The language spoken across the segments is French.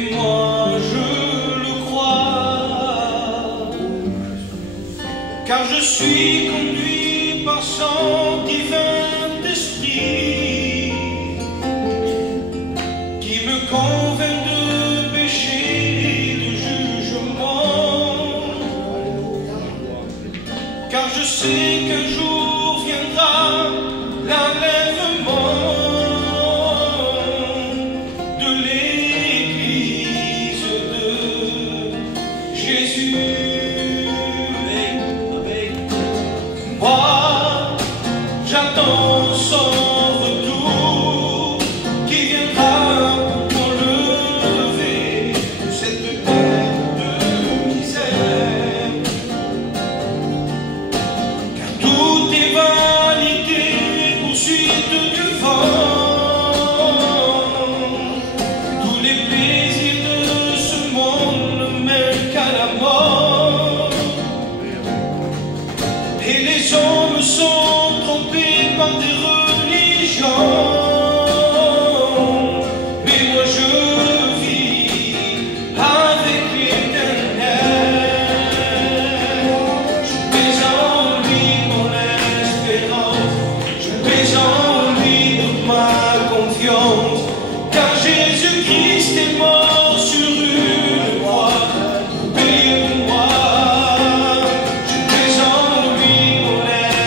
et moi je le crois, car je suis conduit par son divin esprit, qui me convainc de péché et de jugement, car je sais qu'un jour viendra l'enlèvement de l'Église de Jésus. Moi, j'attends son retour, qui viendra pour m'enlever de cette terre de misère. Car tout est vanité, poursuite du vent. Tous les plaisirs de ce monde ne mènent qu'à la mort. Et les hommes sont trompés par des religions. Mais moi je vis avec l'Éternel. Je mets en lui mon espérance, je mets en lui toute ma confiance, car Jésus-Christ est mort sur une croix pour payer pour moi. Je mets en lui mon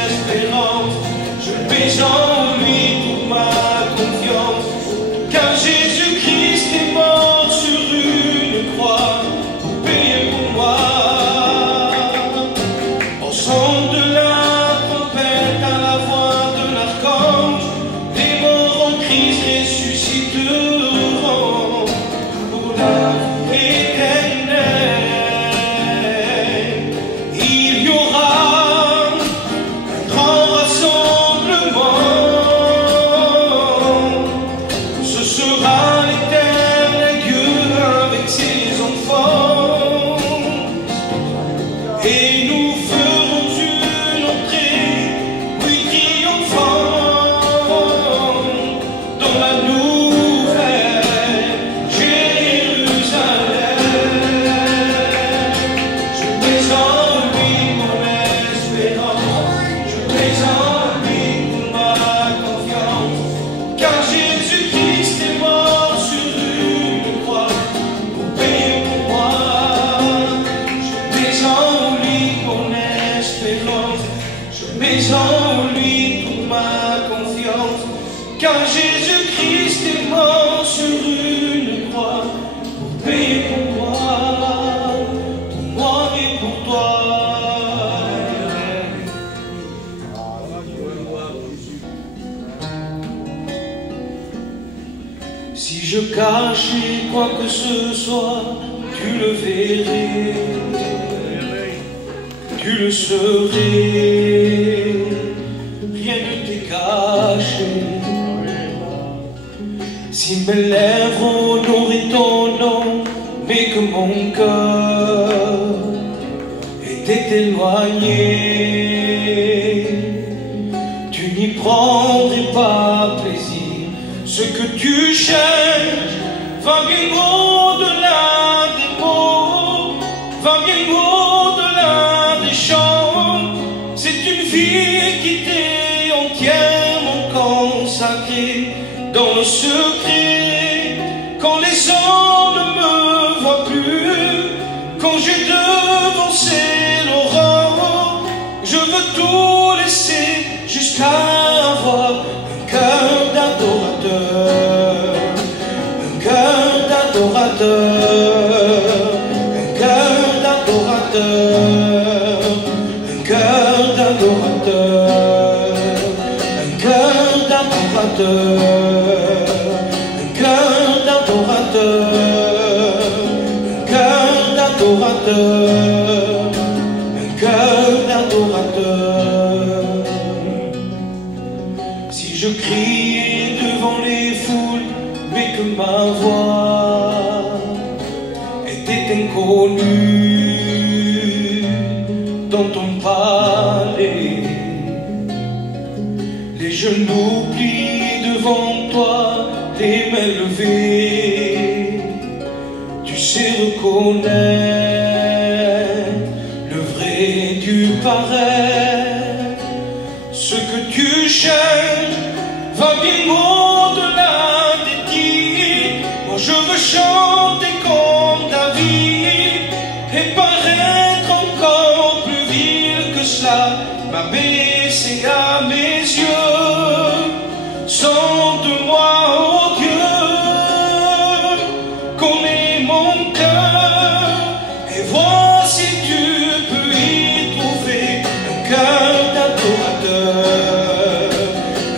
espérance, je mets en lui toute ma confiance, car Jésus-Christ est mort sur une croix pour payer pour moi. Au son de la trompette, à la voix de l'archange, les morts en Christ ressusciteront pour la vie éternelle. Il y aura un grand rassemblement, ce sera l'éternel Dieu avec ses enfants, et nous ferons une entrée, oui, triomphante, dans la nouvelle Jérusalem. Je mets en lui mon espérance, je mets en lui toute ma confiance, car Jésus-Christ est mort sur une croix pour payer pour moi. Je mets en lui mon espérance, je mets en lui toute ma confiance, car Jésus-Christ est mort sur une croix pour payer pour moi et pour toi. Si je cachais quoi que ce soit, tu le verrais, tu le saurais, rien ne t'est caché. Si mes lèvres honoraient ton nom, mais que mon cœur était éloigné, tu n'y prendrais pas plaisir. Ce que tu cherches va bien au-delà des mots, va bien au-delà des chants. C'est une vie qui t'est entièrement consacrée dans le secret. Quand les hommes ne me voient plus, quand j'ai devancé l'aurore, je veux tout laisser jusqu'à avoir un cœur d'adorateur, un cœur d'adorateur, un cœur d'adorateur, un cœur d'adorateur, un cœur d'adorateur, un cœur d'adorateur, un cœur d'adorateur, un cœur d'adorateur. Si je criais devant les foules, mais que ma voix était inconnue dans ton palais, les genoux pliés devant toi, les mains levées, sais reconnaître le vrai du pareil. Ce que tu cherches va bien au-delà des dires. Moi je veux chanter comme David et paraître encore plus vil que cela. M'abaisser à mes yeux, sonde-moi, oh Dieu, connais mon cœur et vois si tu peux y trouver un cœur d'adorateur,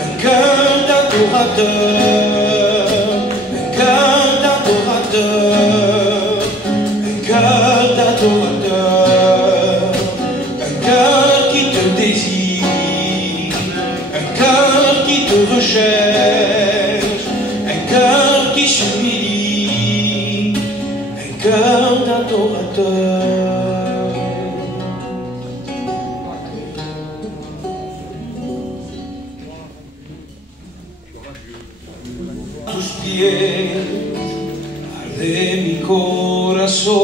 un cœur d'adorateur, un cœur d'adorateur, un cœur d'adorateur, un cœur qui te désire, un cœur qui te recherche, un cœur qui s'humilie, un cœur d'adorateur. Tus pies arde mi corazón,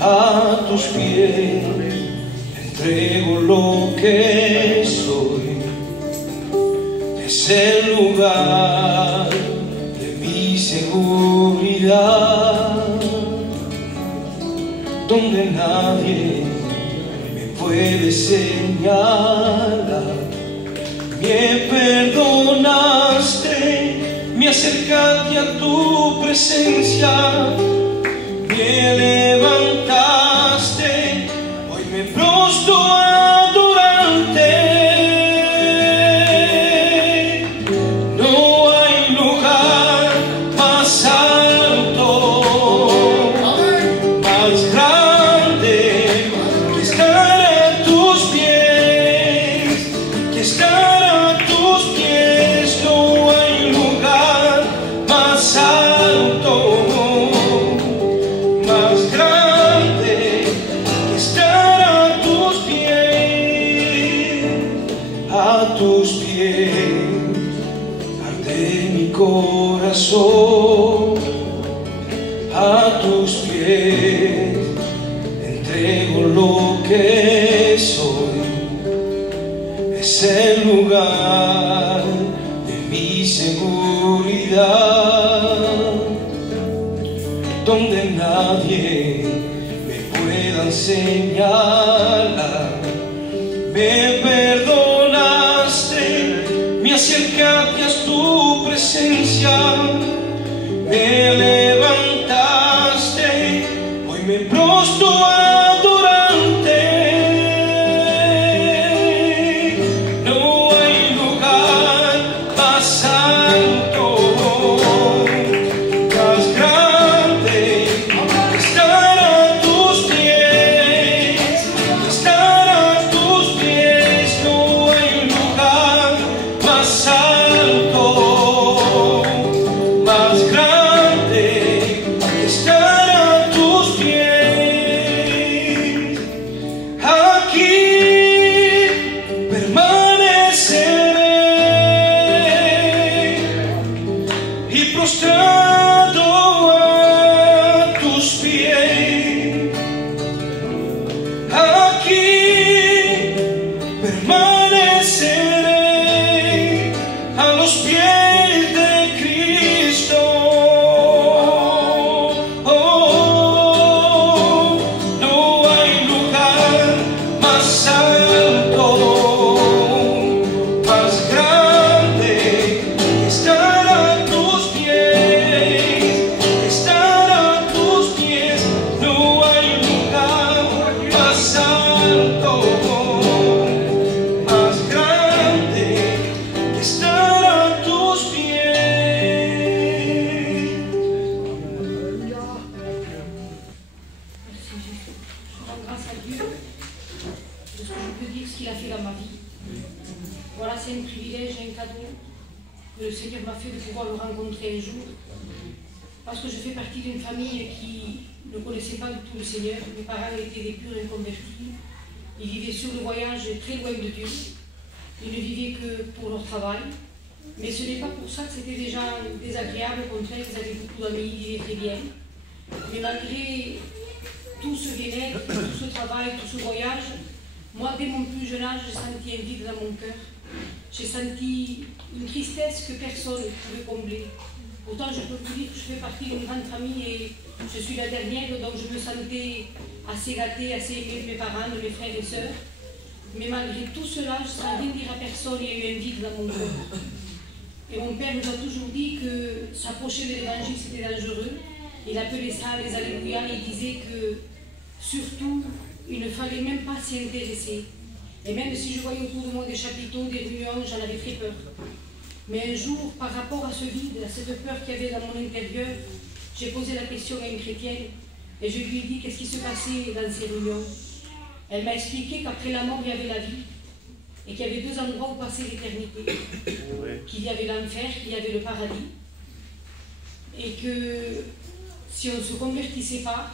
a tus pies entrego lo que soy. Es el lugar de mi seguridad, donde nadie me puede señalar. Me perdonaste, me acercaste a tu presencia, me levantaste, hoy me prostro a adorarte. No hay lugar más alto, más grande que estar a tus pies, que estar a tus pies. No hay lugar más alto, más grande que estar a tus pies. A tus pies arde mi corazón, a tus pies entrego lo que soy. Es el lugar de mi seguridad, donde nadie me pueda enseñar. Me perdonaste, me acercaste a tu presencia, me levantaste, hoy me prostro a adorarte. No hay lugar más alto, más grande que estar a tus pies, que estar a tus pies. No hay lugar más alto, más grande que estar a tus pies. Aquí permaneceré y prostrado a tus pies. Aquí permaneceré a los pies de Cristo. Oh, no hay lugar más alto, más grande que estar a tus pies, que estar a tus pies. No hay lugar más alto, más grande que estar a tus pies. Merci Jésus. Je rends grâce à Dieu de ce que je peux dire, ce qu'il a fait dans ma vie. Voilà, c'est un privilège, un cadeau que le Seigneur m'a fait de pouvoir le rencontrer un jour. Parce que je fais partie d'une famille qui ne connaissait pas du tout le Seigneur. Mes parents étaient des purs inconvertis. Ils vivaient sur le voyage très loin de Dieu. Ils ne vivaient que pour leur travail. Mais ce n'est pas pour ça que c'était des gens désagréables, au contraire, ils avaient beaucoup d'amis, ils vivaient très bien. Mais malgré tout ce bien-être, tout ce travail, tout ce voyage, moi, dès mon plus jeune âge, j'ai senti un vide dans mon cœur. J'ai senti une tristesse que personne ne pouvait combler. Pourtant, je peux vous dire que je fais partie d'une grande famille et je suis la dernière, donc je me sentais assez gâtée, assez aimée de mes parents, de mes frères et sœurs. Mais malgré tout cela, sans rien dire à personne, il y a eu un vide dans mon cœur. Et mon père nous a toujours dit que s'approcher de l'évangile, c'était dangereux. Il appelait ça les alléluia et il disait que surtout, il ne fallait même pas s'y intéresser. Et même si je voyais autour de moi des chapiteaux, des réunions, j'en avais très peur. Mais un jour, par rapport à ce vide, à cette peur qu'il y avait dans mon intérieur, j'ai posé la question à une chrétienne et je lui ai dit qu'est-ce qui se passait dans ces réunions. Elle m'a expliqué qu'après la mort, il y avait la vie et qu'il y avait deux endroits où passer l'éternité. Qu'il y avait l'enfer, qu'il y avait le paradis. Et que si on ne se convertissait pas,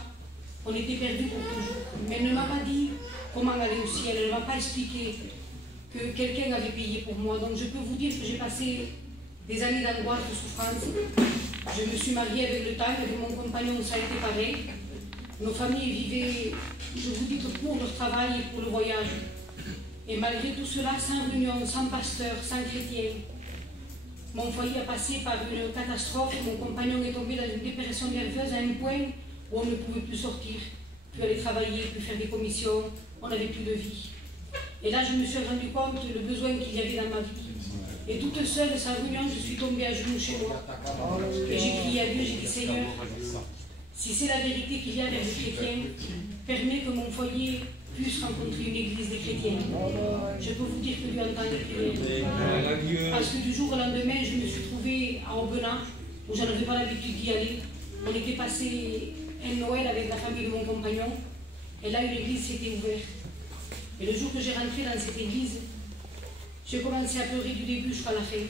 on était perdu pour toujours. Mais elle ne m'a pas dit comment aller au ciel, elle ne m'a pas expliqué que quelqu'un avait payé pour moi. Donc je peux vous dire que j'ai passé des années d'angoisse, de souffrance. Je me suis mariée avec le temps, avec mon compagnon, ça a été pareil. Nos familles vivaient, je vous dis que pour leur travail et pour le voyage. Et malgré tout cela, sans réunion, sans pasteur, sans chrétien, mon foyer a passé par une catastrophe. Mon compagnon est tombé dans une dépression nerveuse à un point où on ne pouvait plus sortir, plus aller travailler, plus faire des commissions, on n'avait plus de vie. Et là, je me suis rendu compte du besoin qu'il y avait dans ma vie. Et toute seule, sans réunion, je suis tombée à genoux chez moi. Et j'ai crié à Dieu, j'ai dit Seigneur, si c'est la vérité qu'il y a vers les chrétiens, permets que mon foyer puisse rencontrer une église des chrétiens. Je peux vous dire que Dieu entend les prières. Parce que du jour au lendemain, je me suis trouvée à Aubenas, où je n'avais pas l'habitude d'y aller. On était passé un Noël avec la famille de mon compagnon, et là, une église s'était ouverte. Et le jour que j'ai rentré dans cette église, j'ai commencé à pleurer du début jusqu'à la fin.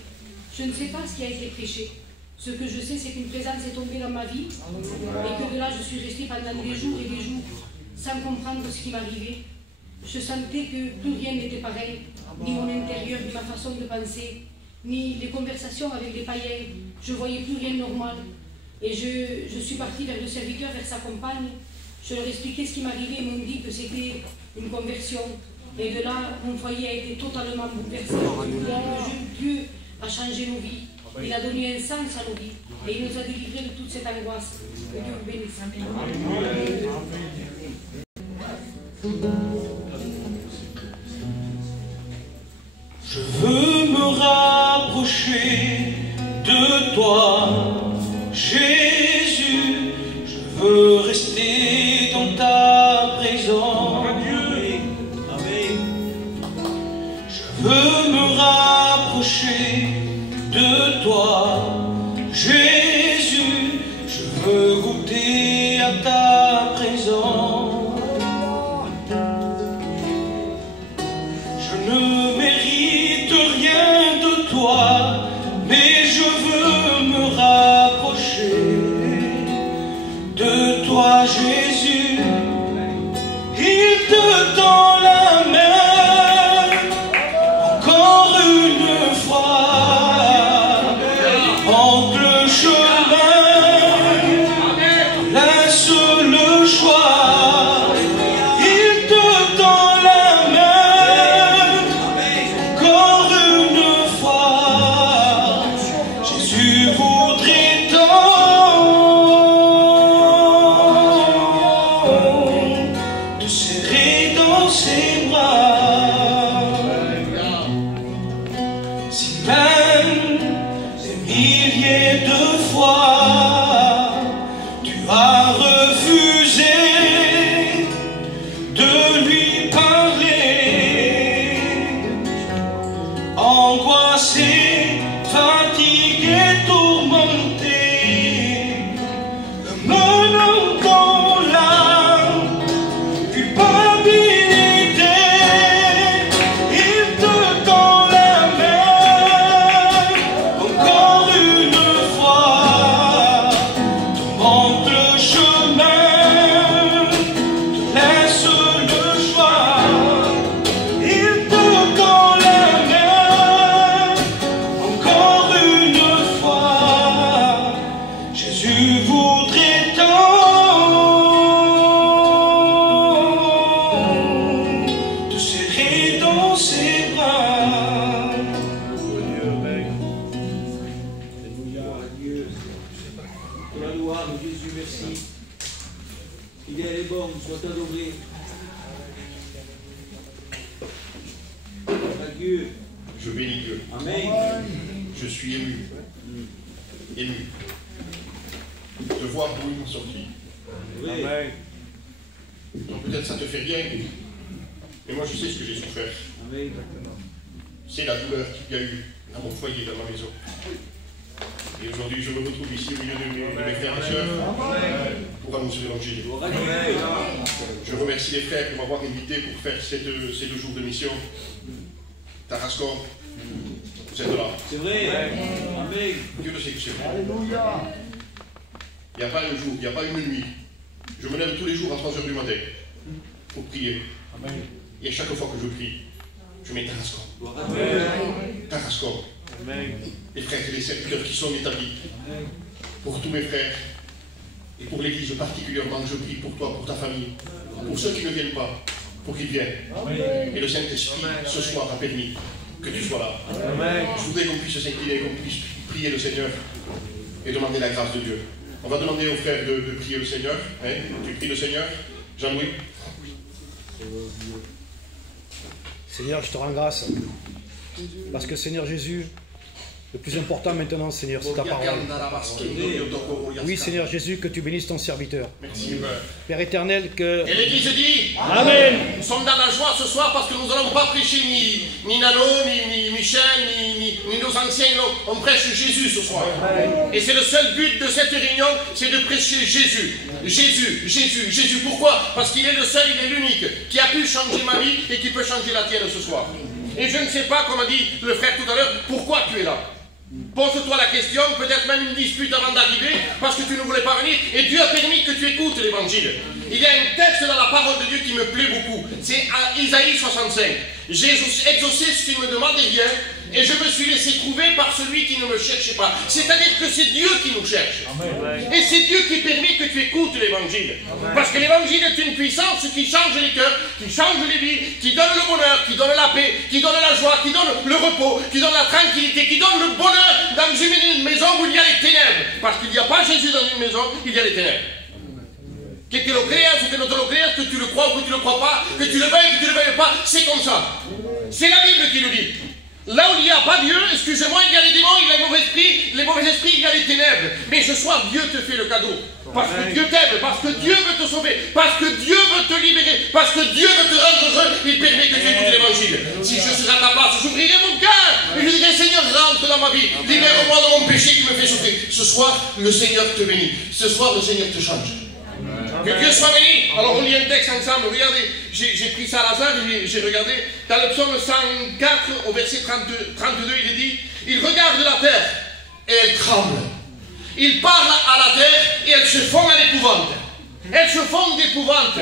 Je ne sais pas ce qui a été prêché. Ce que je sais, c'est qu'une présence est tombée dans ma vie, et que de là, je suis restée pendant des jours et des jours, sans comprendre ce qui m'arrivait. Je sentais que plus rien n'était pareil, ni mon intérieur, ni ma façon de penser, ni les conversations avec les païens. Je ne voyais plus rien de normal. Et je suis partie vers le serviteur, vers sa compagne. Je leur expliquais ce qui m'arrivait. Ils m'ont dit que c'était une conversion. Et de là, mon foyer a été totalement bouleversé. Dieu a changé nos vies. Il a donné un sens à nos vies. Et il nous a délivrés de toute cette angoisse. Que Dieu vous bénisse. Je veux me rapprocher de toi, Jésus. Je veux rester dans ta présence. Je veux me rapprocher de toi, Jésus. Je veux goûter à ta présence. Je ne mérite rien de toi, mais je veux me rapprocher de toi, Jésus. Il te tend la main encore une fois. Entre le chemin, laisse le choix. Il te tend la main encore une fois. Jésus voudrait tant te serrer dans ses bras. Si même des milliers de fois tu as refusé de lui parler, angoissé, fatigué, tourmenté, menant dans l'âme, culpabilité, il te tend la main encore une fois. Te montre le chemin, te laisse le choix. Il te tend la main encore Sois adoré. Dieu. Je bénis Dieu. Amen. Je suis ému. Ému. De voir d'où ils m'ont sorti. Oui. Amen. Donc peut-être ça te fait rien, mais moi je sais ce que j'ai souffert. Amen. C'est la douleur qu'il y a eu dans mon foyer, dans ma maison. Et aujourd'hui, je me retrouve ici au milieu de mes frères et sœurs pour annoncer l'évangile. Je remercie les frères pour m'avoir invité pour faire ces deux jours de mission. Tarascon, vous êtes là. C'est vrai. Amen. Dieu le sait que c'est vrai. Il n'y a pas un jour, il n'y a pas une nuit. Je me lève tous les jours à 3 h du matin pour prier. Et à chaque fois que je prie, je mets Tarascon. Tarascon. Les frères et les serviteurs qui sont établis. Pour tous mes frères et pour l'Église particulièrement, je prie pour toi, pour ta famille. Pour ceux qui ne viennent pas, pour qu'ils viennent. Et le Saint-Esprit, ce soir, a permis que tu sois là. Je voudrais qu'on puisse s'incliner, qu'on puisse prier le Seigneur et demander la grâce de Dieu. On va demander aux frères de prier le Seigneur. Hein? Tu pries le Seigneur, Jean-Louis. Seigneur, je te rends grâce. Parce que Seigneur Jésus, le plus important maintenant, Seigneur, c'est ta parole. Oui, Seigneur Jésus, que tu bénisses ton serviteur. Merci. Père éternel, que... Et l'Église dit Amen. Nous sommes dans la joie ce soir parce que nous n'allons pas prêcher ni Nano, ni Michel, ni nos anciens. Non. On prêche Jésus ce soir. Et c'est le seul but de cette réunion, c'est de prêcher Jésus. Jésus, Jésus, Jésus. Pourquoi? Parce qu'il est le seul, il est l'unique, qui a pu changer ma vie et qui peut changer la tienne ce soir. Et je ne sais pas, comme a dit le frère tout à l'heure, pourquoi tu es là. Pose-toi la question, peut-être même une dispute avant d'arriver, parce que tu ne voulais pas venir, et Dieu a permis que tu écoutes l'évangile. Il y a un texte dans la parole de Dieu qui me plaît beaucoup, c'est à Isaïe 65. J'ai exaucé ce qui ne me demandait rien, et je me suis laissé trouver par celui qui ne me cherchait pas. C'est-à-dire que c'est Dieu qui nous cherche. Amen. Et c'est Dieu qui permet que tu écoutes l'évangile. Parce que l'évangile est une puissance qui change les cœurs, qui change les vies, qui donne le bonheur, qui donne la paix, qui donne la joie, qui donne le repos, qui donne la tranquillité, qui donne le bonheur dans une maison où il y a les ténèbres. Parce qu'il n'y a pas Jésus dans une maison, il y a les ténèbres. Que tu le creas ou que non te le creas, que tu le crois ou que tu ne le crois pas, que tu le veuilles ou que tu ne le veuilles pas, c'est comme ça. C'est la Bible qui le dit. Là où il n'y a pas Dieu, excusez-moi, il y a les démons, il y a les mauvais esprits, il y a les ténèbres. Mais ce soir, Dieu te fait le cadeau. Parce que Dieu t'aime, parce que Dieu veut te sauver, parce que Dieu veut te libérer, parce que Dieu veut te rendre heureux, il permet que tu écoutes l'évangile. Si je serais à ta place, j'ouvrirai mon cœur et je dirais, Seigneur, rentre dans ma vie, libère-moi de mon péché qui me fait souffrir. Ce soir, le Seigneur te bénit. Ce soir, le Seigneur te change. Que Dieu soit béni. Alors on lit un texte ensemble. Regardez, j'ai pris ça à l'hasard, j'ai regardé. Dans le psaume 104, au verset 32, il est dit, il regarde la terre et elle tremble. Il parle à la terre et elle se fond en épouvante. Elle se fond d'épouvante.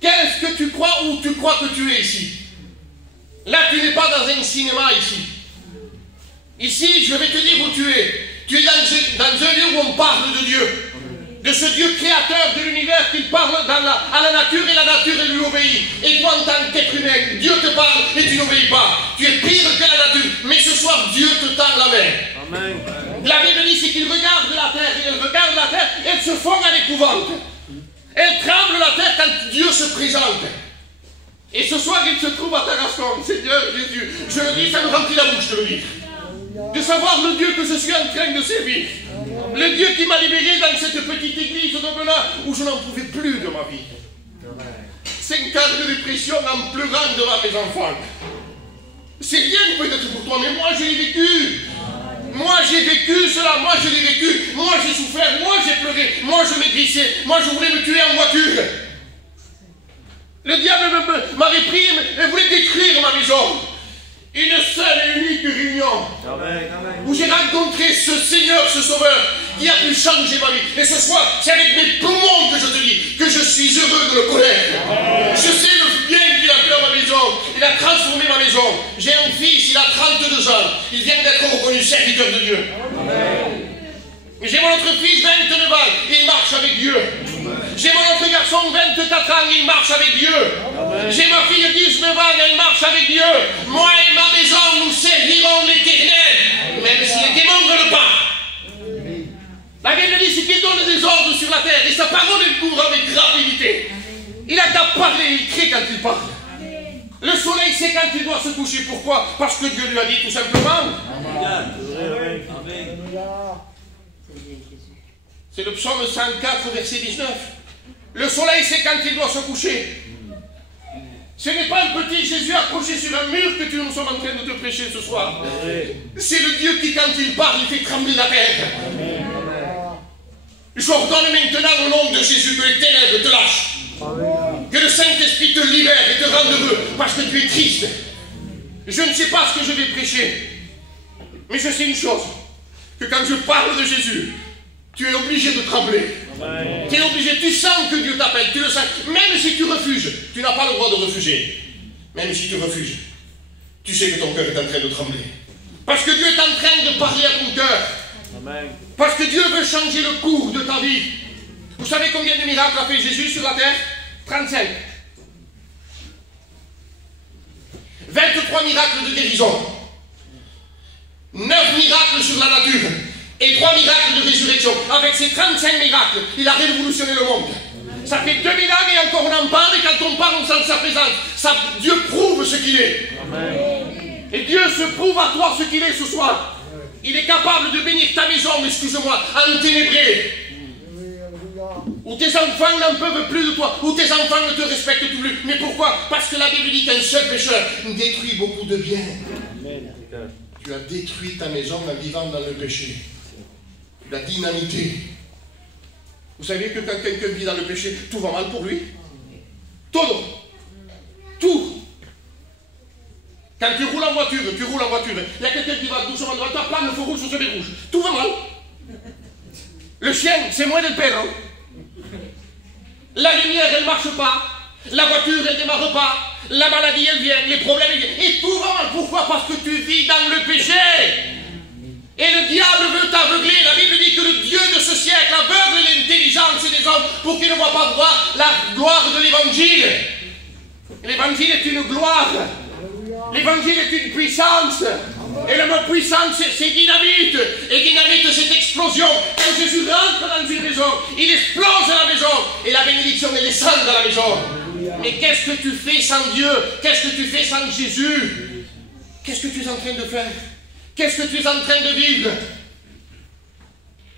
Qu'est-ce que tu crois ou tu crois que tu es ici? Là, tu n'es pas dans un cinéma ici. Ici, je vais te dire où tu es. Tu es dans un lieu où on parle de Dieu. De ce Dieu créateur de l'univers qui parle à la nature et la nature lui obéit. Et toi, en tant qu'être humain, Dieu te parle et tu n'obéis pas. Tu es pire que la nature. Mais ce soir, Dieu te tend la main. Amen. La Bible dit, c'est qu'il regarde la terre et elle regarde la terre et elle se fond en épouvante. Elle tremble la terre quand Dieu se présente. Et ce soir, il se trouve à Tarascon. Seigneur Jésus, je le dis, ça me remplit la bouche de le dire. De savoir le Dieu que je suis en train de servir. Le Dieu qui m'a libéré dans cette petite église d'Aubenas où je n'en pouvais plus de ma vie. 5 ans de dépression en pleurant devant mes enfants. C'est rien peut-être pour toi, mais moi je l'ai vécu. Moi j'ai vécu cela, moi je l'ai vécu. Moi j'ai souffert, moi j'ai pleuré, moi je maigrissais, moi je voulais me tuer en voiture. Le diable m'avait pris et voulait détruire ma maison. Une seule et unique réunion où j'ai rencontré ce Seigneur, ce Sauveur qui a pu changer ma vie. Et ce soir, c'est avec mes poumons que je te dis que je suis heureux de le connaître. Je sais le bien qu'il a fait à ma maison. Il a transformé ma maison. J'ai un fils, il a 32 ans. Il vient d'être reconnu serviteur de Dieu. J'ai mon autre fils, 29 ans, il marche avec Dieu. J'ai mon autre garçon, 24 ans, il marche avec Dieu. J'ai ma fille, 19 ans, elle marche avec Dieu. Moi et ma maison, nous servirons l'Éternel, même si les démons ne veulent pas. La Bible dit, c'est qu'il donne des ordres sur la terre, et sa parole elle court avec rapidité. Il n'a qu'à parler, il crie quand il parle. Le soleil sait quand il doit se coucher. Pourquoi? Parce que Dieu lui a dit tout simplement. C'est le psaume 104, verset 19. Le soleil sait quand il doit se coucher. Ce n'est pas un petit Jésus accroché sur un mur que nous sommes en train de te prêcher ce soir. C'est le Dieu qui, quand il parle, il fait trembler la terre. J'ordonne maintenant au nom de Jésus que les ténèbres te lâchent. Que le Saint-Esprit te libère et te rende heureux parce que tu es triste. Je ne sais pas ce que je vais prêcher, mais je sais une chose, que quand je parle de Jésus, tu es obligé de trembler. Tu es obligé, tu sens que Dieu t'appelle, tu le sens. Même si tu refuses, tu n'as pas le droit de refuser. Même si tu refuses, tu sais que ton cœur est en train de trembler. Parce que Dieu est en train de parler à ton cœur. Parce que Dieu veut changer le cours de ta vie. Vous savez combien de miracles a fait Jésus sur la terre? 35. 23 miracles de guérison. 9 miracles sur la nature. Et 3 miracles de résurrection. Avec ces 35 miracles, il a révolutionné le monde. Ça fait 2000 ans et encore on en parle, et quand on parle, on sent sa présence. Dieu prouve ce qu'il est. Et Dieu se prouve à toi ce qu'il est ce soir. Il est capable de bénir ta maison, excuse-moi, enténébrée. Où tes enfants n'en peuvent plus de toi, où tes enfants ne te respectent plus. Mais pourquoi? Parce que la Bible dit qu'un seul pécheur détruit beaucoup de biens. Tu as détruit ta maison en vivant dans le péché. La dynamité. Vous savez que quand quelqu'un vit dans le péché, tout va mal pour lui. Tout. Quand tu roules en voiture, il y a quelqu'un qui va doucement devant toi, plane le feu rouge, sur le rouge. Tout va mal. Le chien, c'est moins del perro. La lumière, elle ne marche pas. La voiture, elle ne démarre pas. La maladie, elle vient. Les problèmes, ils viennent. Et tout va mal. Pourquoi? Parce que tu vis dans le péché. Et le diable veut t'aveugler. La Bible dit que le Dieu de ce siècle aveugle l'intelligence des hommes pour qu'ils ne voient pas voir la gloire de l'Évangile. L'Évangile est une gloire. L'Évangile est une puissance. Et le mot puissance, c'est dynamite. Et dynamite, c'est explosion. Quand Jésus rentre dans une maison, il explose la maison. Et la bénédiction, elle descend dans la maison. Mais qu'est-ce que tu fais sans Dieu? Qu'est-ce que tu fais sans Jésus? Qu'est-ce que tu es en train de faire? Qu'est-ce que tu es en train de vivre?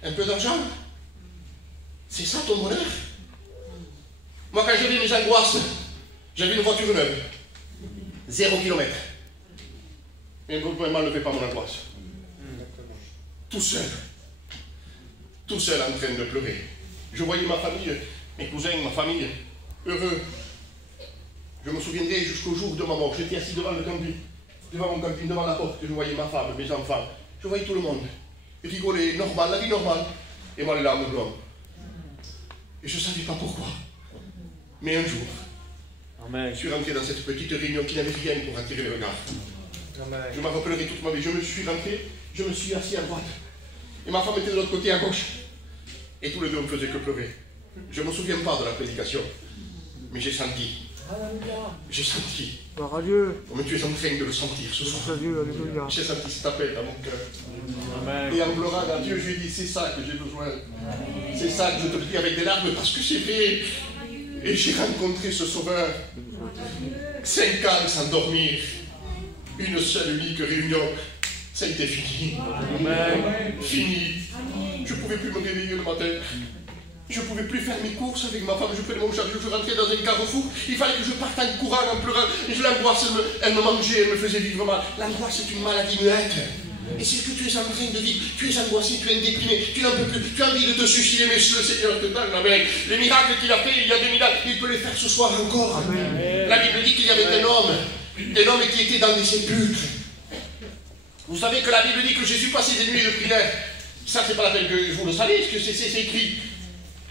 Un peu d'argent? C'est ça ton bonheur? Moi, quand j'avais mes angoisses, j'avais une voiture neuve. 0 km. Mais vraiment, ne fais pas mon angoisse. Tout seul en train de pleurer. Je voyais ma famille, mes cousins, ma famille, heureux. Je me souviendrai jusqu'au jour de ma mort. J'étais assis devant le camping, devant mon camping, devant la porte. Je voyais ma femme, mes enfants. Je voyais tout le monde. Et rigoler, normal, la vie normale. Et moi, les larmes blanches. Et je ne savais pas pourquoi. Mais un jour, je suis rentré dans cette petite réunion qui n'avait rien pour attirer le regard. Je m'en rappellerai toute ma vie. Je me suis rentré, je me suis assis à droite. Et ma femme était de l'autre côté à gauche. Et tous les deux, on ne faisait que pleurer. Je ne me souviens pas de la prédication. Mais j'ai senti. J'ai senti. Oh, mais tu es en train de le sentir ce soir. J'ai senti cet appel dans mon cœur. Et en pleurant à Dieu, je lui ai dit, c'est ça que j'ai besoin. C'est ça que je te le dis avec des larmes parce que c'est vrai. Et j'ai rencontré ce sauveur. 5 ans sans dormir. Une seule unique réunion. Ça a été fini. Fini. Je ne pouvais plus me réveiller le matin. Je ne pouvais plus faire mes courses avec ma femme. Je prenais mon chariot, je rentrais dans un carrefour. Il fallait que je parte en courant, en pleurant. Et l'angoisse, elle me mangeait, elle me faisait vivre mal. L'angoisse est une maladie muette. Et c'est ce que tu es en train de vivre. Tu es angoissé, tu es déprimé, tu n'en peux plus. Tu as envie de te suicider, mais le Seigneur te donne la main. Les miracles qu'il a fait il y a 2000 ans, il peut les faire ce soir encore. Amen. La Bible dit qu'il y avait un homme qui était dans les sépulcres. Vous savez que la Bible dit que Jésus passait des nuits de prière. Ça, c'est pas la peine que vous le saviez, parce que c'est écrit.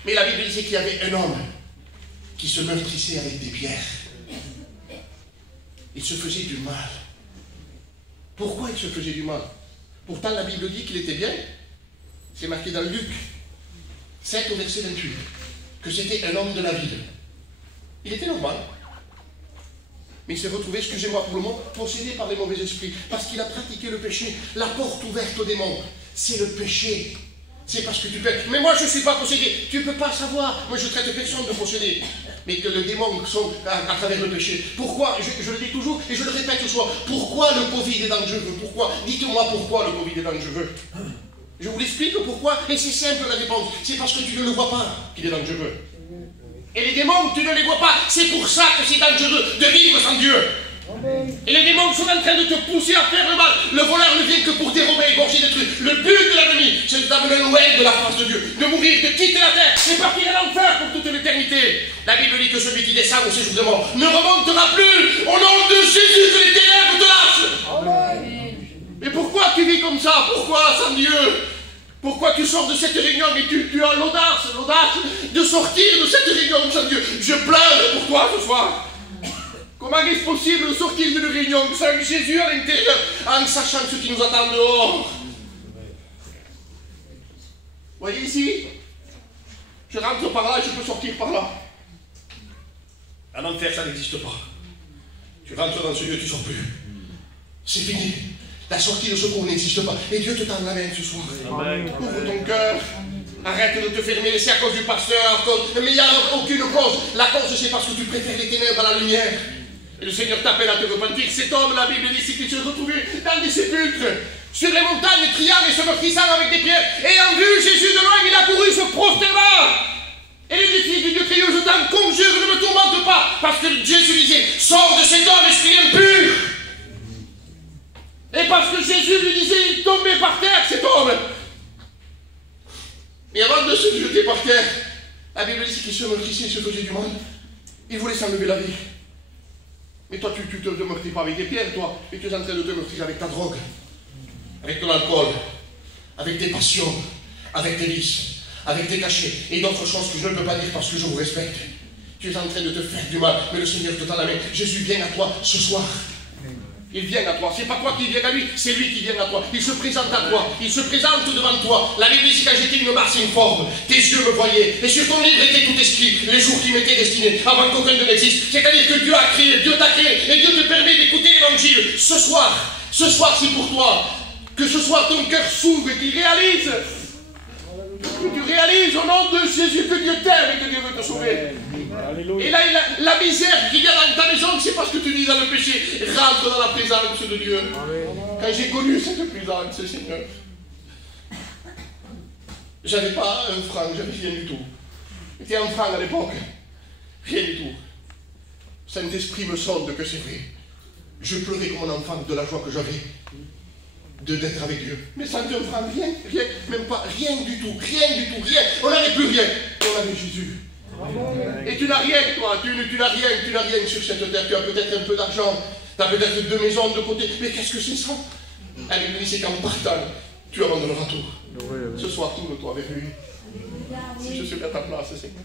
Mais la Bible disait qu'il y avait un homme qui se meurtrissait avec des pierres. Il se faisait du mal. Pourquoi il se faisait du mal? Pourtant, la Bible dit qu'il était bien. C'est marqué dans Luc 7 au verset 28 que c'était un homme de la ville. Il était normal. Mais il s'est retrouvé, excusez-moi pour le mot, possédé par les mauvais esprits. Parce qu'il a pratiqué le péché. La porte ouverte au démon, c'est le péché. C'est parce que tu peux. Mais moi, je ne suis pas possédé. Tu ne peux pas savoir. Moi, je traite personne de possédé. mais que le démon sont à travers le péché. Pourquoi, je le dis toujours et je le répète ce soir, pourquoi le Covid est dangereux? Pourquoi? Dites-moi pourquoi le Covid est dangereux. Je vous l'explique pourquoi, et c'est simple la réponse. C'est parce que tu ne le vois pas qu'il est dangereux. Et les démons, tu ne les vois pas. C'est pour ça que c'est dangereux de vivre sans Dieu. Et les démons sont en train de te pousser à faire le mal. Le voleur ne vient que pour dérober, égorger, détruire. Le but de l'ennemi, c'est de t'amener loin de la face de Dieu, de mourir, de quitter la terre et partir à l'enfer pour toute l'éternité. La Bible dit que celui qui descend au séjour de mort ne remontera plus. Au nom de Jésus, que les ténèbres te lâchent. Mais pourquoi tu vis comme ça? Pourquoi sans Dieu? Pourquoi tu sors de cette réunion et tu as l'audace de sortir de cette réunion sans Dieu? Je pleure pour toi ce soir. Comment est-ce possible de sortir d'une réunion sans Jésus à l'intérieur, en sachant ce qui nous attend dehors? Voyez ici, je rentre par là et je peux sortir par là. En enfer, ça n'existe pas. Tu rentres dans ce lieu, tu ne sors plus. C'est fini. La sortie de secours n'existe pas. Et Dieu te tend la main ce soir. Amen. Ouvre ton cœur. Arrête de te fermer. C'est à cause du pasteur. Mais il n'y a aucune cause. La cause, c'est parce que tu préfères les ténèbres à la lumière. Et le Seigneur t'appelle à te repentir. Cet homme, la Bible dit, c'est qu'il se retrouvait dans des sépulcres, sur les montagnes, criant et se meurtrissant avec des pierres. Ayant vu Jésus de loin, il a couru, se prosterna. Et les fils de Dieu criaient, je t'en conjure, ne me tourmente pas. Parce que Jésus disait, sors de cet homme, esprit impur. Et parce que Jésus lui disait, il tombait par terre, cet homme. Mais avant de se jeter par terre, la Bible dit qu'il se meurtrissait, se faisait du mal. Il voulait s'enlever la vie. Mais toi, tu ne te meurtris pas avec des pierres, toi. Et tu es en train de te meurtrir avec ta drogue, avec ton alcool, avec tes passions, avec tes vices, avec tes cachets, et d'autres choses que je ne peux pas dire parce que je vous respecte. Tu es en train de te faire du mal, mais le Seigneur te tend la main. Jésus vient à toi ce soir. Il vient à toi. C'est pas toi qui viens à lui, c'est lui qui vient à toi. Il se présente à toi. Il se présente devant toi. La Bible dit quand j'étais une masse informe, tes yeux me voyaient. Et sur ton livre était tout écrit, les jours qui m'étaient destinés, avant qu'aucun ne n'existe. C'est-à-dire que Dieu a créé, Dieu t'a créé, et Dieu te permet d'écouter l'évangile. Ce soir c'est pour toi. Que ce soir ton cœur s'ouvre et qu'il réalise. Que tu réalises au nom de Jésus que Dieu t'aime et que Dieu veut te sauver. Et là, la misère qui vient dans ta maison, c'est parce que tu vis dans le péché. Rentre dans la présence de Dieu. Quand j'ai connu cette présence, Seigneur, j'avais pas un franc, j'avais rien du tout. J'étais un franc à l'époque. Rien du tout. Saint-Esprit me sonde que c'est vrai. Je pleurais comme un enfant de la joie que j'avais d'être avec Dieu. Mais sans un franc, rien, même pas, rien du tout, rien. On n'avait plus rien. On avait Jésus. Et tu n'as rien, toi, tu n'as rien sur cette terre. Tu as peut-être un peu d'argent, tu as peut-être 2 maisons de côté, mais qu'est-ce que c'est ça? La Bible dit, c'est qu'en partant, tu abandonneras tout. Ce soir, tourne-toi vers lui. Si je suis à ta place, Seigneur.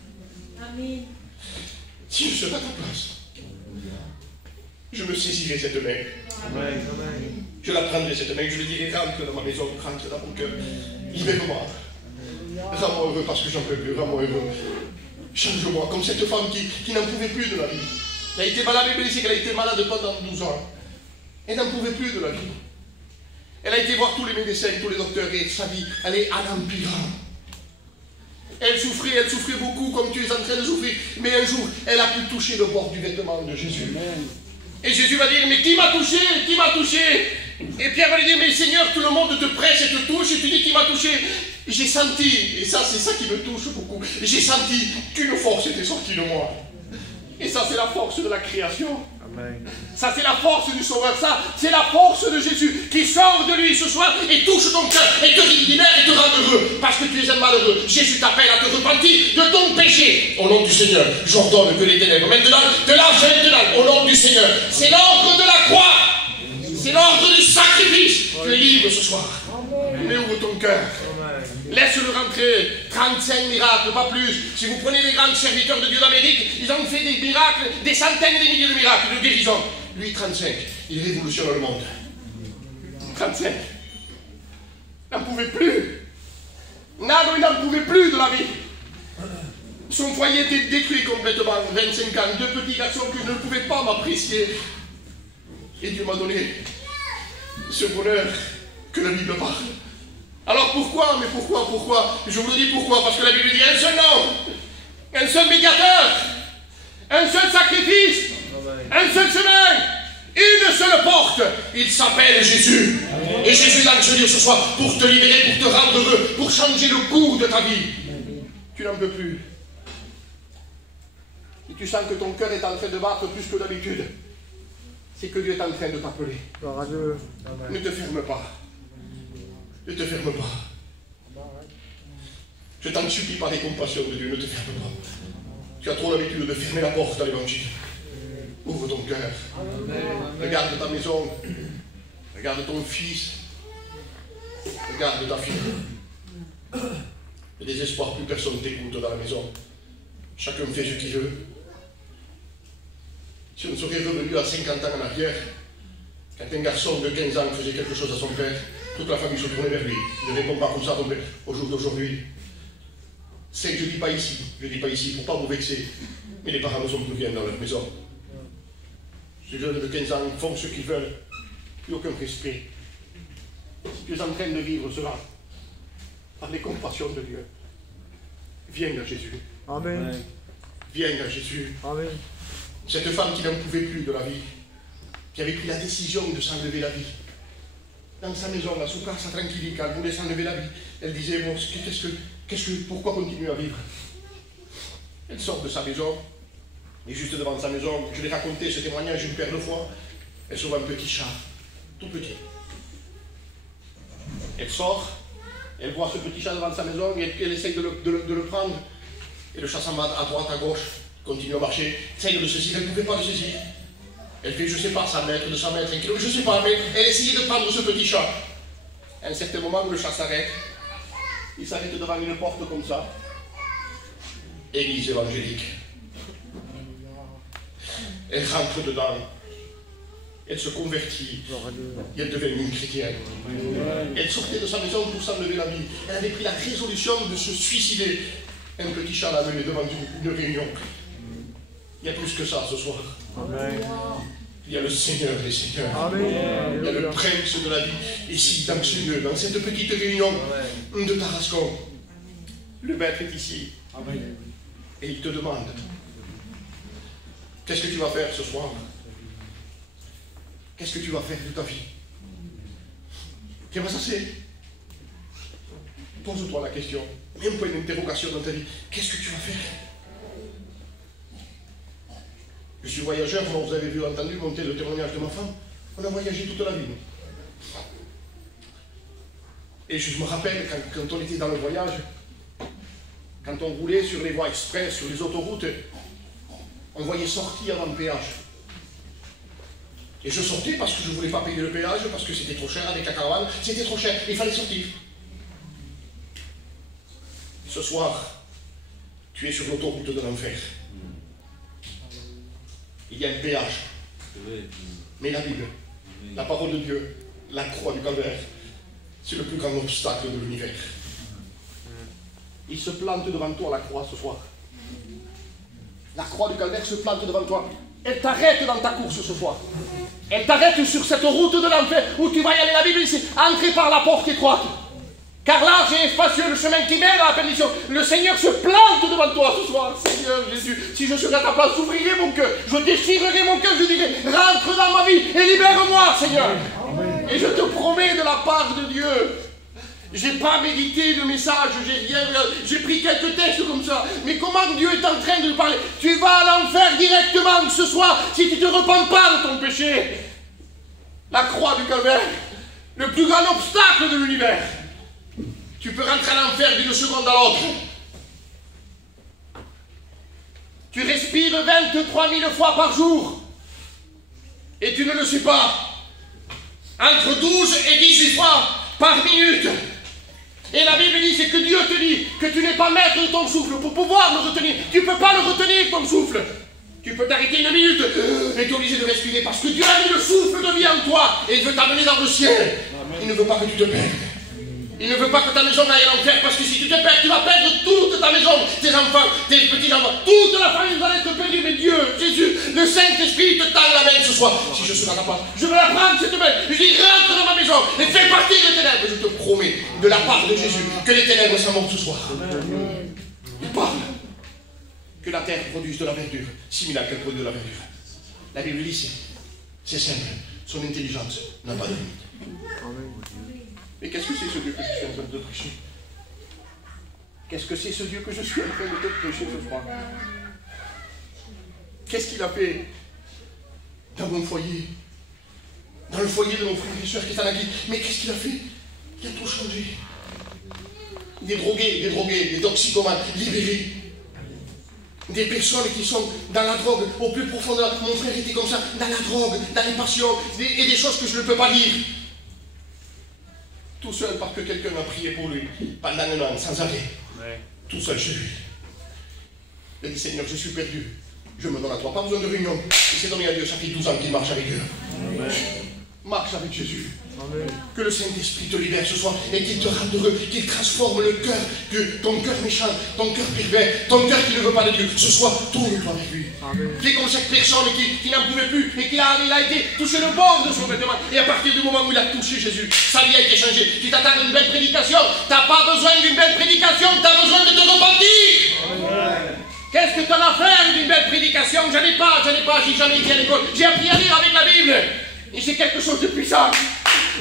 Si je suis à ta place, je me saisirai cette main. Je la prendrai cette main, je lui dirai, rentre dans ma maison, rentre dans mon cœur. Libère-moi. Rends-moi heureux parce que j'en peux plus, rends-moi heureux. Change-moi, comme cette femme qui n'en pouvait plus de la vie. Elle a été malade, qu'elle a été malade pendant 12 ans. Elle n'en pouvait plus de la vie. Elle a été voir tous les médecins, tous les docteurs, et sa vie, elle est en empirant. Elle souffrait beaucoup comme tu es en train de souffrir. Mais un jour, elle a pu toucher le bord du vêtement de Jésus. Et Jésus va dire, mais qui m'a touché? Qui m'a touché? Et Pierre va lui dire, mais Seigneur, tout le monde te presse et te touche, et tu dis qui m'a touché? J'ai senti, et ça c'est ça qui me touche beaucoup, j'ai senti qu'une force était sortie de moi. Et ça c'est la force de la création. Amen. Ça c'est la force du Sauveur, ça c'est la force de Jésus qui sort de lui ce soir et touche ton cœur et te libère et te rend heureux. Parce que tu es un malheureux. Jésus t'appelle à te repentir de ton péché. Au nom du Seigneur, j'ordonne que les ténèbres maintenant, de l'argent maintenant, au nom du Seigneur. C'est l'ordre de la croix. C'est l'ordre du sacrifice. Tu es libre ce soir. Mais ouvre ton cœur. Laisse-le rentrer. 35 miracles, pas plus. Si vous prenez les grands serviteurs de Dieu d'Amérique, ils ont fait des miracles, des centaines et des milliers de miracles de guérison. Lui, 35, il révolutionne le monde. 35. Il n'en pouvait plus. Nado, il n'en pouvait plus de la vie. Son foyer était détruit complètement. 25 ans, 2 petits garçons qui ne pouvaient pas m'apprécier. Et Dieu m'a donné ce bonheur que la Bible parle. Alors pourquoi? Mais pourquoi? Je vous le dis pourquoi. Parce que la Bible dit un seul nom, un seul médiateur un seul sacrifice, un seul chemin, une seule porte. Il s'appelle Jésus. Et Jésus vient te dire ce soir pour te libérer, pour te rendre heureux, pour changer le cours de ta vie. Tu n'en peux plus. Si tu sens que ton cœur est en train de battre plus que d'habitude, c'est que Dieu est en train de t'appeler. Ne te ferme pas. Ne te ferme pas. Je t'en supplie par les compassions de Dieu, ne te ferme pas. Tu as trop l'habitude de fermer la porte à l'évangile. Ouvre ton cœur. Regarde ta maison. Regarde ton fils. Regarde ta fille. Le désespoir, plus personne t'écoute dans la maison. Chacun fait ce qu'il veut. Si on serait revenu à 50 ans en arrière, quand un garçon de 15 ans faisait quelque chose à son père, toute la famille se tournait vers lui. Ne réponds pas comme ça à ton père. Au jour d'aujourd'hui, c'est que je ne dis pas ici pour ne pas vous vexer, mais les parents ne sont plus rien dans leur maison. Ces jeunes de 15 ans font ce qu'ils veulent, plus aucun respect. Si tu es en train de vivre cela, par les compassions de Dieu, viens à Jésus. Amen. Viens à Jésus. Amen. Cette femme qui n'en pouvait plus de la vie, qui avait pris la décision de s'enlever la vie. Dans sa maison, la souka, sa tranquillité, elle voulait s'enlever la vie. Elle disait, bon, pourquoi continuer à vivre? Elle sort de sa maison, et juste devant sa maison, je l'ai raconté ce témoignage une paire de fois, elle sauve un petit chat, tout petit. Elle sort, elle voit ce petit chat devant sa maison, et elle essaye de le prendre, et le chat s'en va à droite, à gauche, continue à marcher, essaye de le saisir, elle ne pouvait pas le saisir. Elle fait, je ne sais pas, 100 mètres, 200 mètres, 1 kilomètre, je ne sais pas, mais elle essayait de prendre ce petit chat. À un certain moment, le chat s'arrête. Il s'arrête devant une porte comme ça. Église évangélique. Elle rentre dedans. Elle se convertit. Et elle devient une chrétienne. Elle sortait de sa maison pour s'enlever la vie. Elle avait pris la résolution de se suicider. Un petit chat l'a amené devant une réunion. Il y a plus que ça ce soir. Amen. Il y a le Seigneur des Seigneurs. Amen. Il y a le Prince de la vie. Ici, dans cette petite réunion de Tarascon, le Maître est ici. Amen. Et il te demande, qu'est-ce que tu vas faire ce soir? Qu'est-ce que tu vas faire de ta vie? Qu'est-ce que ça c'est? Pose-toi la question. Mets un point d'interrogation dans ta vie. Qu'est-ce que tu vas faire? Je suis voyageur, comme vous avez entendu monter le témoignage de ma femme. On a voyagé toute la vie. Et je me rappelle, quand on était dans le voyage, quand on roulait sur les voies express, sur les autoroutes, on voyait sortir avant le péage. Et je sortais parce que je ne voulais pas payer le péage, parce que c'était trop cher avec la caravane, c'était trop cher, il fallait sortir. Ce soir, tu es sur l'autoroute de l'enfer. Il y a un péage. Mais la Bible, la parole de Dieu, la croix du calvaire, c'est le plus grand obstacle de l'univers. Il se plante devant toi, la croix, ce soir. La croix du calvaire se plante devant toi. Elle t'arrête dans ta course ce soir. Elle t'arrête sur cette route de l'enfer où tu vas y aller. La Bible dit, entrez par la porte étroite. Car large et spacieux le chemin qui mène à la perdition. Le Seigneur se plante devant toi ce soir. Seigneur Jésus, si je serais à ta place, j'ouvrirai mon cœur. Je déchirerai mon cœur, je dirai, rentre dans ma vie et libère-moi, Seigneur. Et je te promets de la part de Dieu. J'ai pas médité le message, j'ai pris quelques textes comme ça. Mais comment Dieu est en train de nous parler? Tu vas à l'enfer directement ce soir si tu ne te repens pas de ton péché. La croix du calvaire, le plus grand obstacle de l'univers. Tu peux rentrer à l'enfer d'une seconde à l'autre. Tu respires 23 000 fois par jour. Et tu ne le sais pas. Entre 12 et 18 fois par minute. Et la Bible dit, c'est que Dieu te dit que tu n'es pas maître de ton souffle pour pouvoir le retenir. Tu ne peux pas le retenir, ton souffle. Tu peux t'arrêter une minute et tu es obligé de respirer parce que Dieu a mis le souffle de vie en toi et il veut t'amener dans le ciel. Il ne veut pas que tu te perdes. Il ne veut pas que ta maison aille à l'enfer parce que si tu te perds, tu vas perdre toute ta maison, tes enfants, tes petits-enfants, toute la famille va être perdue. Mais Dieu, Jésus, le Saint-Esprit te tend la main ce soir. Si je suis à ta place, je veux la prendre cette main. Je dis, rentre dans ma maison et fais partie des ténèbres. Je te promets, de la part de Jésus, que les ténèbres s'en vont ce soir. Il parle. que la terre produise de la verdure, similaire qu'elle produit de la verdure. La Bible dit, c'est simple. Son intelligence n'a pas de limite. Mais qu'est-ce que c'est ce Dieu que je suis en train de te prêcher? Qu'est-ce que c'est ce Dieu que je suis en train de te prêcher ce soir? Qu'est-ce qu'il a fait dans mon foyer? Dans le foyer de mon frère et soeur qui est en Haïti. Mais qu'est-ce qu'il a fait? Il a tout changé. Des drogués, des toxicomanes libérés. Des personnes qui sont dans la drogue au plus profondeur. Mon frère était comme ça, dans la drogue, dans les passions, et des choses que je ne peux pas dire. Tout seul parce que quelqu'un a prié pour lui pendant un an, sans arrêt. Ouais. Tout seul chez lui. Il a dit, Seigneur, je suis perdu. Je me donne à toi. Pas besoin de réunion. Il s'est donné à Dieu. Ça fait 12 ans qu'il marche avec Dieu. Ouais. Marche avec Jésus. Amen. Que le Saint-Esprit te libère ce soir et qu'il te rende heureux, qu'il transforme le cœur, ton cœur méchant, ton cœur pervers, ton cœur qui ne veut pas de Dieu. Ce soir, tourne-toi vers lui. Fais comme cette personne qui n'en pouvait plus et il a été touché le bord de son vêtement. Et à partir du moment où il a touché Jésus, sa vie a été changée. Tu t'attends à une belle prédication. Tu n'as pas besoin d'une belle prédication, tu as besoin de te repentir. Qu'est-ce que tu en as à faire d'une belle prédication? J'en ai pas, j'ai jamais été à l'école. J'ai appris à lire avec la Bible. Et j'ai quelque chose de puissant.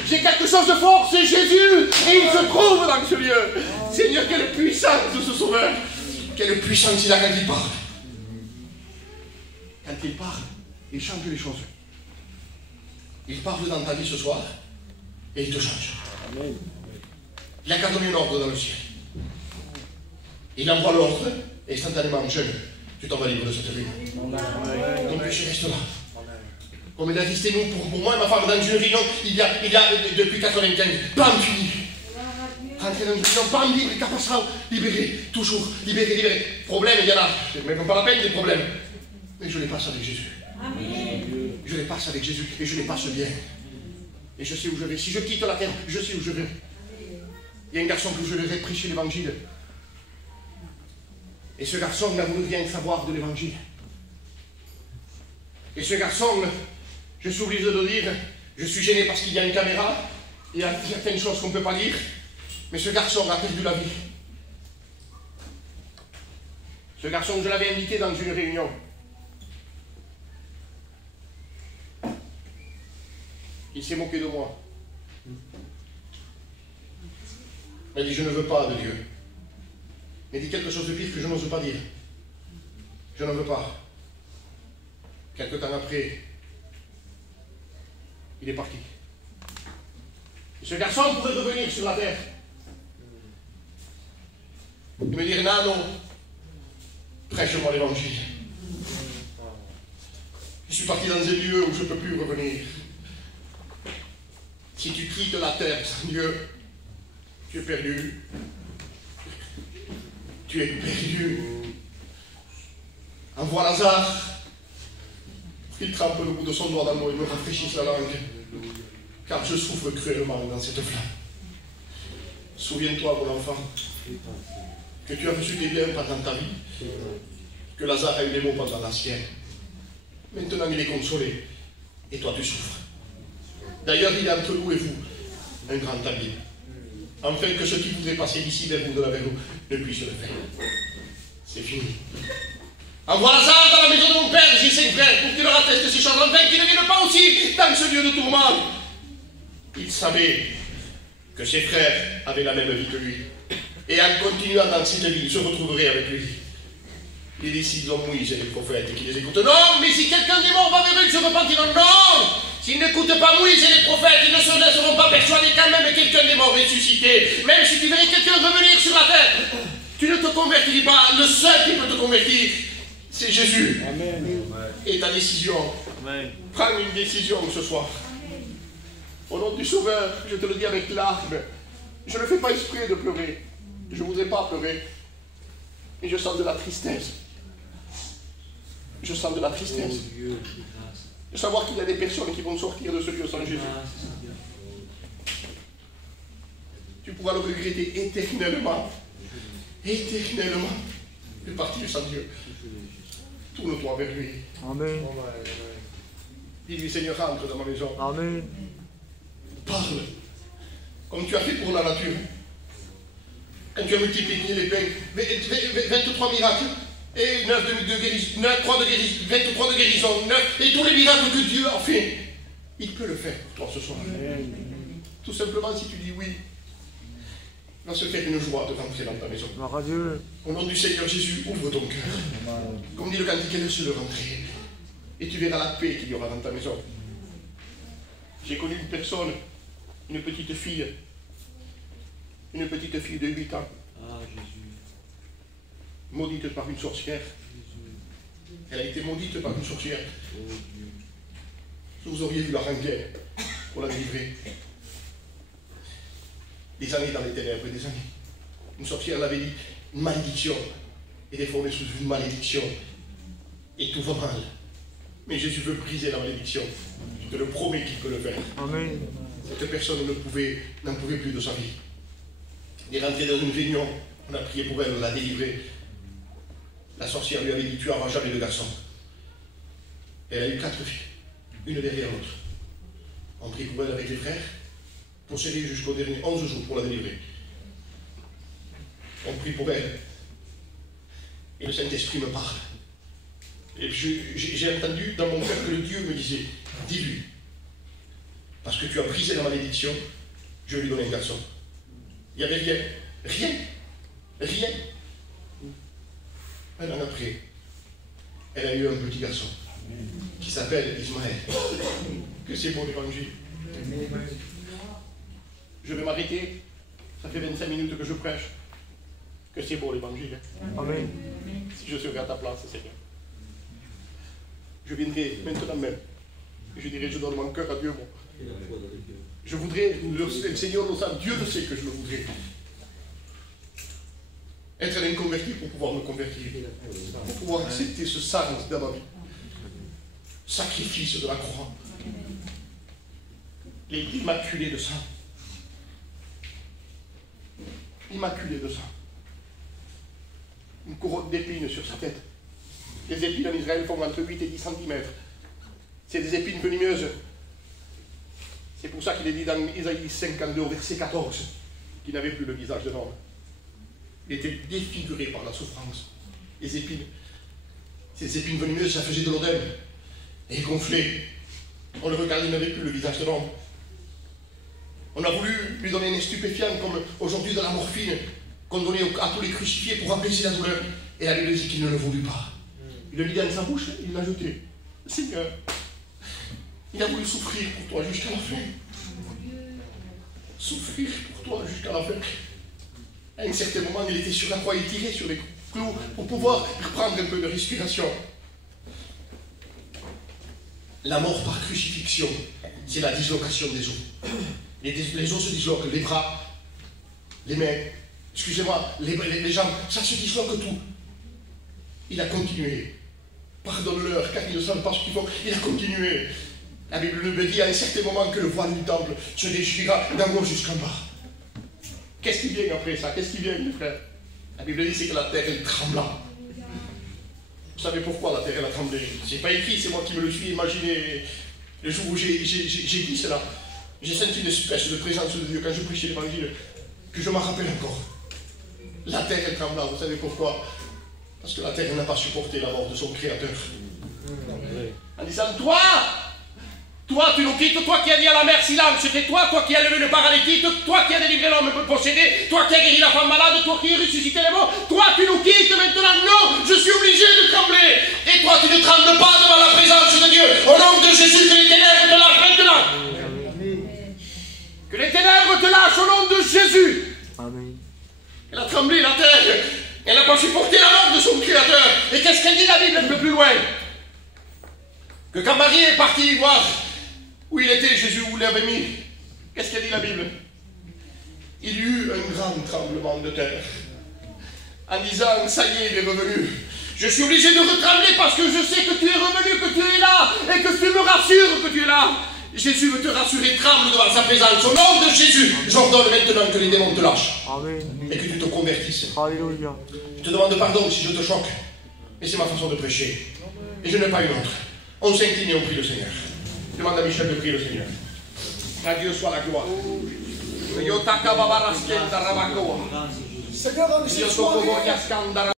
J'ai quelque chose de fort, c'est Jésus. Et il se trouve dans ce lieu. Seigneur, quelle puissance de ce Sauveur. Quelle puissance il a quand il parle. Quand il parle, il change les choses. Il parle dans ta vie ce soir et il te change. Il n'a qu'à donner un ordre dans le ciel. Il envoie l'ordre et instantanément, jeune, tu t'en vas libre de cette vie. Ton péché reste là. Comme il a resté nous pour moi et ma femme dans une réunion il y a depuis 95, bam, fini. Rentrer dans une réunion, bam, libre, capacité, libéré, toujours, libéré. Problème, il y en a, c'est même pas la peine des problèmes. Mais je les passe avec Jésus. Amen. Je les passe avec Jésus et je les passe bien. Et je sais où je vais. Si je quitte la terre, je sais où je vais. Il y a un garçon que je vais prêcher l'évangile. Et ce garçon n'a voulu rien savoir de l'évangile. Et ce garçon, je suis obligé de le dire, je suis gêné parce qu'il y a une caméra, il y a certaines choses qu'on ne peut pas dire, mais ce garçon a perdu la vie. Ce garçon, je l'avais invité dans une réunion. Il s'est moqué de moi. Il m'a dit, je ne veux pas de Dieu. Il m'a dit quelque chose de pire que je n'ose pas dire. Je n'en veux pas. Quelque temps après, il est parti. Et ce garçon pourrait revenir sur la terre. Et me dire, non, prêche-moi l'évangile. Je suis parti dans un lieu où je ne peux plus revenir. Si tu quittes la terre sans Dieu, tu es perdu. Tu es perdu. Envoie Lazare. Il trempe le bout de son doigt dans l'eau et me rafraîchisse la langue. Car je souffre cruellement dans cette flamme. Souviens-toi, mon enfant, que tu as reçu des biens pendant ta vie, que Lazare a eu des maux pendant la sienne. Maintenant, il est consolé, et toi, tu souffres. D'ailleurs, il est entre nous et vous, un grand abîme. Afin que ce qui pouvait passer d'ici vers vous de la vers vous ne puisse le faire. C'est fini. Envoie Lazare dans la maison de mon père, j'ai 5 frères, pour qu'il leur atteste ces choses, enfin qu'ils ne viennent pas aussi dans ce lieu de tourment. Il savait que ses frères avaient la même vie que lui. Et en continuant dans cette vie, ils se retrouveraient avec lui. Les disciples ont Moïse et les prophètes qui les écoutent. Non, mais si quelqu'un des morts va vers eux, ils se repentiront. Non! S'ils n'écoutent pas Moïse et les prophètes, ils ne se laisseront pas persuader quand même quelqu'un des morts ressuscité. Même si tu verrais quelqu'un revenir sur la terre, tu ne te convertis pas. Le seul qui peut te convertir, c'est Jésus. Amen. Et ta décision. Amen. Prends une décision ce soir. Au nom du Sauveur, je te le dis avec larmes. Je ne fais pas exprès de pleurer. Je ne voudrais pas pleurer. Mais je sens de la tristesse. Je sens de la tristesse. De savoir qu'il y a des personnes qui vont sortir de ce lieu sans Jésus. Tu pourras le regretter éternellement. Éternellement. De partir sans Dieu. Tourne-toi vers lui. Amen. Dis-lui, Seigneur, rentre dans ma maison. Amen. Parle. Comme tu as fait pour la nature. Quand tu as multiplié les pains, 23 miracles, Et 23 de guérison, 9, et tous les miracles que Dieu a fait. Il peut le faire pour toi ce soir. Tout simplement si tu dis oui, il va se faire une joie de rentrer dans ta maison. Au nom du Seigneur Jésus, ouvre ton cœur. Comme dit le cantique, laisse-le rentrer. Et tu verras la paix qu'il y aura dans ta maison. J'ai connu une personne, une petite fille de 8 ans, maudite par une sorcière. Elle a été maudite par une sorcière. Vous auriez vu la rengaine pour la délivrer. Des années dans les ténèbres, des années. Une sorcière l'avait dit, une malédiction. Et des fois on est sous une malédiction. Et tout va mal. Mais Jésus veut briser la malédiction. Je te le promets qu'il peut le faire. Amen. Cette personne n'en pouvait plus de sa vie. Elle est rentrée dans une réunion. On a prié pour elle, on l'a délivrée. La sorcière lui avait dit, tu n'auras jamais de garçon. Elle a eu 4 filles, une derrière l'autre. On prie pour elle avec les frères, pour serrer jusqu'au dernier 11 jours pour la délivrer. On prie pour elle. Et le Saint-Esprit me parle. Et j'ai entendu dans mon cœur que le Dieu me disait, dis-lui, parce que tu as brisé la malédiction, je vais lui donner un garçon. Il n'y avait rien. Rien. Rien. Un an après, elle a eu un petit garçon qui s'appelle Ismaël. Que c'est beau l'évangile. Je vais m'arrêter. Ça fait 25 minutes que je prêche. Que c'est beau l'évangile. Amen. Si je serais à ta place, Seigneur. Je viendrai maintenant même. Et je dirai, je donne mon cœur à Dieu. Moi. Je voudrais, le Seigneur nous a, Dieu le sait que je le voudrais. Être un inconverti pour pouvoir me convertir. Pour pouvoir accepter ce sang dans ma vie. Sacrifice de la croix. L'immaculé de sang. Immaculé de sang. Une couronne d'épines sur sa tête. Les épines en Israël font entre 8 et 10 cm. C'est des épines venimeuses. C'est pour ça qu'il est dit dans Isaïe 52, verset 14, qu'il n'avait plus le visage de l'homme. Il était défiguré par la souffrance. Les épines. Ces épines venimeuses, ça faisait de l'odème. Et il gonflait. On le regardait, il n'avait plus le visage de l'homme. On a voulu lui donner un stupéfiant comme aujourd'hui de la morphine qu'on donnait à tous les crucifiés pour apaiser la douleur. Et la Bible dit qu'il ne le voulut pas. Il le mit dans sa bouche, il l'a jeté. Seigneur, il a voulu souffrir pour toi jusqu'à la fin. Souffrir pour toi jusqu'à la fin. À un certain moment, il était sur la croix, il tirait sur les clous pour pouvoir reprendre un peu de respiration. La mort par crucifixion, c'est la dislocation des os. Les os se disloquent, les bras, les mains, excusez-moi, les jambes, ça se disloque tout. Il a continué. Pardonne-leur, car ils ne savent pas ce qu'ils font. Il a continué. La Bible nous dit à un certain moment que le voile du temple se déchira d'en haut jusqu'en bas. Qu'est-ce qui vient après ça? Qu'est-ce qui vient, mes frères? La Bible dit c'est que la terre, elle trembla. Vous savez pourquoi la terre, elle a tremblé? C'est pas écrit, c'est moi qui me le suis imaginé. Le jour où j'ai dit cela, j'ai senti une espèce de présence de Dieu quand je prêchais l'évangile, que je m'en rappelle encore. La terre, elle trembla. Vous savez pourquoi? Parce que la terre n'a pas supporté la mort de son Créateur. En disant, toi tu nous quittes, toi qui as dit à la mer silence, c'était toi qui as levé le paralytique, toi qui as délivré l'homme possédé, toi qui as guéri la femme malade, toi qui as ressuscité les morts, toi tu nous quittes maintenant, non, je suis obligé de trembler. Et toi tu ne trembles pas devant la présence de Dieu. Au nom de Jésus, que les ténèbres te lâchent maintenant. Que les ténèbres te lâchent au nom de Jésus. Amen. Elle a tremblé, la terre. Elle n'a pas supporté la mort de son Créateur. Et qu'est-ce qu'elle dit la Bible un peu plus loin? Que quand Marie est partie voir où il était, Jésus, où l'avait mis, qu'est-ce qu'elle dit la Bible? Il y eut un grand tremblement de terre. En disant, ça y est, il est revenu. Je suis obligé de retrembler parce que je sais que tu es revenu, que tu es là, et que tu me rassures que tu es là. Jésus veut te rassurer, tremble devant sa présence. Au nom de Jésus, j'ordonne maintenant que les démons te lâchent. Amen. Et que tu te convertisses. Alléluia. Je te demande pardon si je te choque. Mais c'est ma façon de prêcher. Et je n'ai pas une autre. On s'incline et on prie le Seigneur. Je demande à Michel de prier le Seigneur. À Dieu soit la gloire. Seigneur, dans les soirées,